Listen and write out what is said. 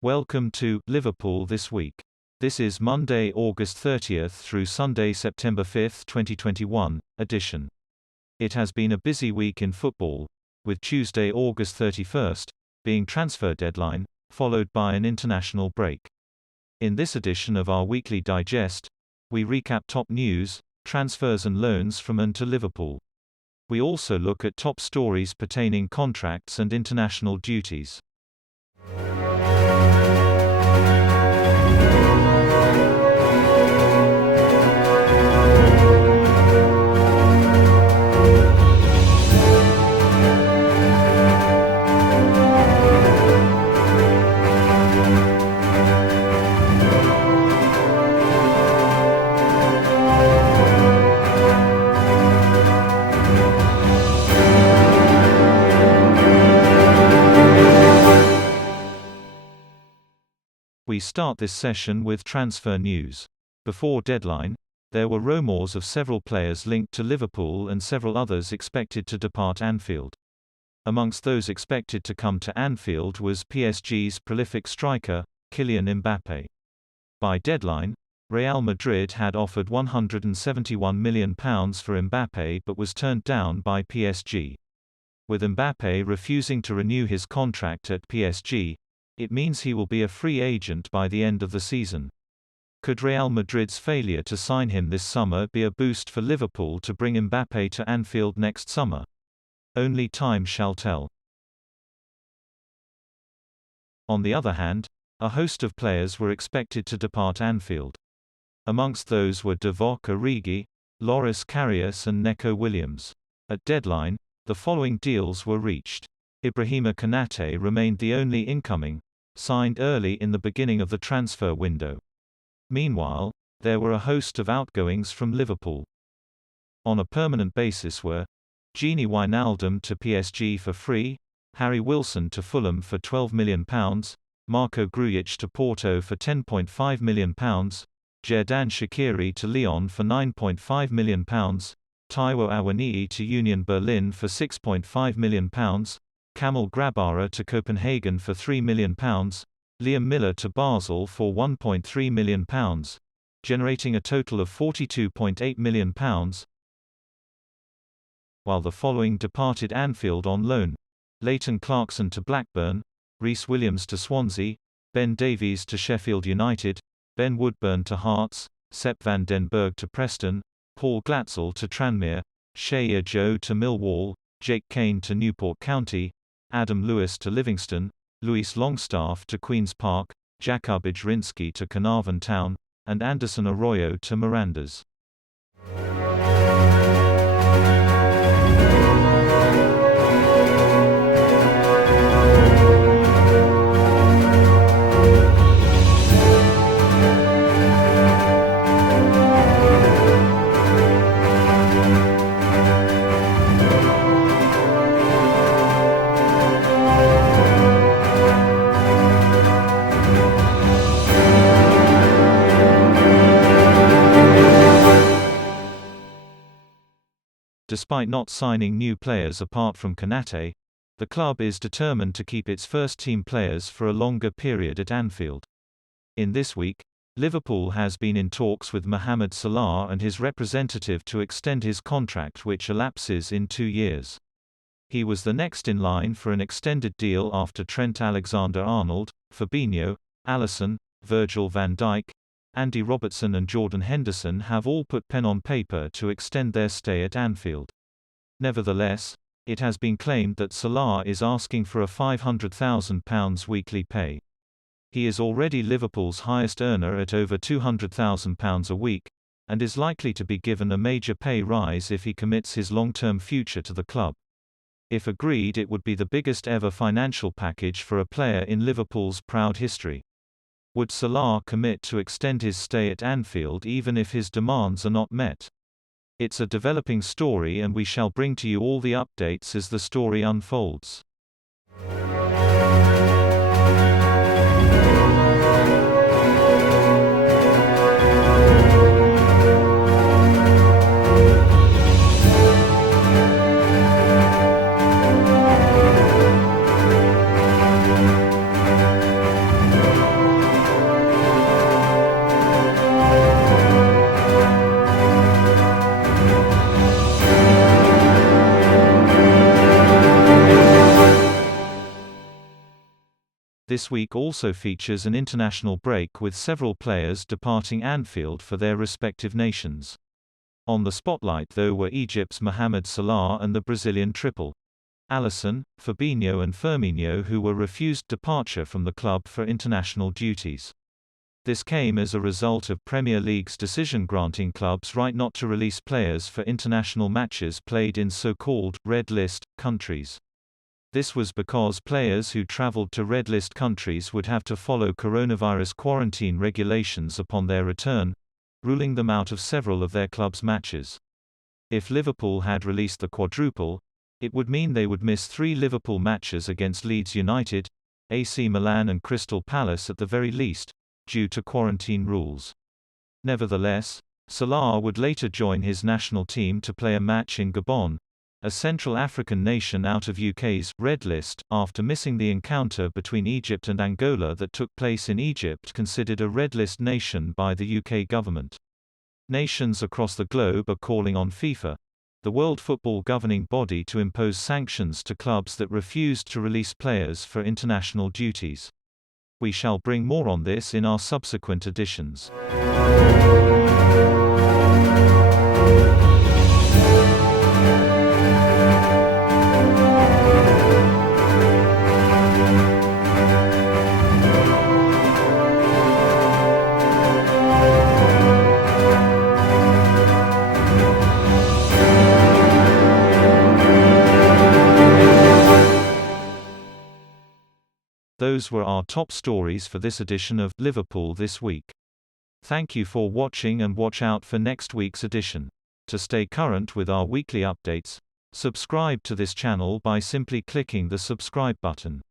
Welcome to Liverpool This Week. This is Monday, August 30th through Sunday, September 5th, 2021, edition. It has been a busy week in football, with Tuesday, August 31st, being transfer deadline, followed by an international break. In this edition of our weekly digest, we recap top news, transfers and loans from and to Liverpool. We also look at top stories pertaining contracts and international duties. We start this session with transfer news. Before deadline, there were rumours of several players linked to Liverpool and several others expected to depart Anfield. Amongst those expected to come to Anfield was PSG's prolific striker, Kylian Mbappé. By deadline, Real Madrid had offered £171 million for Mbappé but was turned down by PSG. With Mbappé refusing to renew his contract at PSG, it means he will be a free agent by the end of the season. Could Real Madrid's failure to sign him this summer be a boost for Liverpool to bring Mbappé to Anfield next summer? Only time shall tell. On the other hand, a host of players were expected to depart Anfield. Amongst those were Divock Origi, Loris Karius and Neco Williams. At deadline, the following deals were reached. Ibrahima Konate remained the only incoming, signed early in the beginning of the transfer window. Meanwhile, there were a host of outgoings from Liverpool. On a permanent basis were Gini Wijnaldum to PSG for free, Harry Wilson to Fulham for £12 million, Marco Grujic to Porto for £10.5 million, Xherdan Shaqiri to Lyon for £9.5 million, Taiwo Awoniyi to Union Berlin for £6.5 million, Kamil Grabara to Copenhagen for £3 million, Liam Miller to Basel for £1.3 million, generating a total of £42.8 million, while the following departed Anfield on loan: Leighton Clarkson to Blackburn, Rhys Williams to Swansea, Ben Davies to Sheffield United, Ben Woodburn to Hearts, Sepp van den Berg to Preston, Paul Glatzel to Tranmere, Shea Joe to Millwall, Jake Kane to Newport County, Adam Lewis to Livingston, Luis Longstaff to Queen's Park, Jakub Ijrinski to Carnarvon Town, and Anderson Arroyo to Mirandas. Despite not signing new players apart from Konate, the club is determined to keep its first-team players for a longer period at Anfield. In this week, Liverpool has been in talks with Mohamed Salah and his representative to extend his contract, which elapses in 2 years. He was the next in line for an extended deal after Trent Alexander-Arnold, Fabinho, Alisson, Virgil van Dijk, Andy Robertson and Jordan Henderson have all put pen on paper to extend their stay at Anfield. Nevertheless, it has been claimed that Salah is asking for a £500,000 weekly pay. He is already Liverpool's highest earner at over £200,000 a week, and is likely to be given a major pay rise if he commits his long-term future to the club. If agreed, it would be the biggest ever financial package for a player in Liverpool's proud history. Would Salah commit to extend his stay at Anfield even if his demands are not met? It's a developing story, and we shall bring to you all the updates as the story unfolds. This week also features an international break with several players departing Anfield for their respective nations. On the spotlight though were Egypt's Mohamed Salah and the Brazilian triple, Alisson, Fabinho and Firmino, who were refused departure from the club for international duties. This came as a result of Premier League's decision granting clubs right not to release players for international matches played in so-called red list countries. This was because players who traveled to red list countries would have to follow coronavirus quarantine regulations upon their return, ruling them out of several of their club's matches. If Liverpool had released the quadruple, it would mean they would miss 3 Liverpool matches against Leeds United, AC Milan and Crystal Palace at the very least, due to quarantine rules. Nevertheless, Salah would later join his national team to play a match in Gabon, a Central African nation out of UK's red list, after missing the encounter between Egypt and Angola that took place in Egypt, considered a red list nation by the UK government. Nations across the globe are calling on FIFA, the world football governing body, to impose sanctions to clubs that refused to release players for international duties. We shall bring more on this in our subsequent editions. Those were our top stories for this edition of Liverpool This Week. Thank you for watching, and watch out for next week's edition. To stay current with our weekly updates, subscribe to this channel by simply clicking the subscribe button.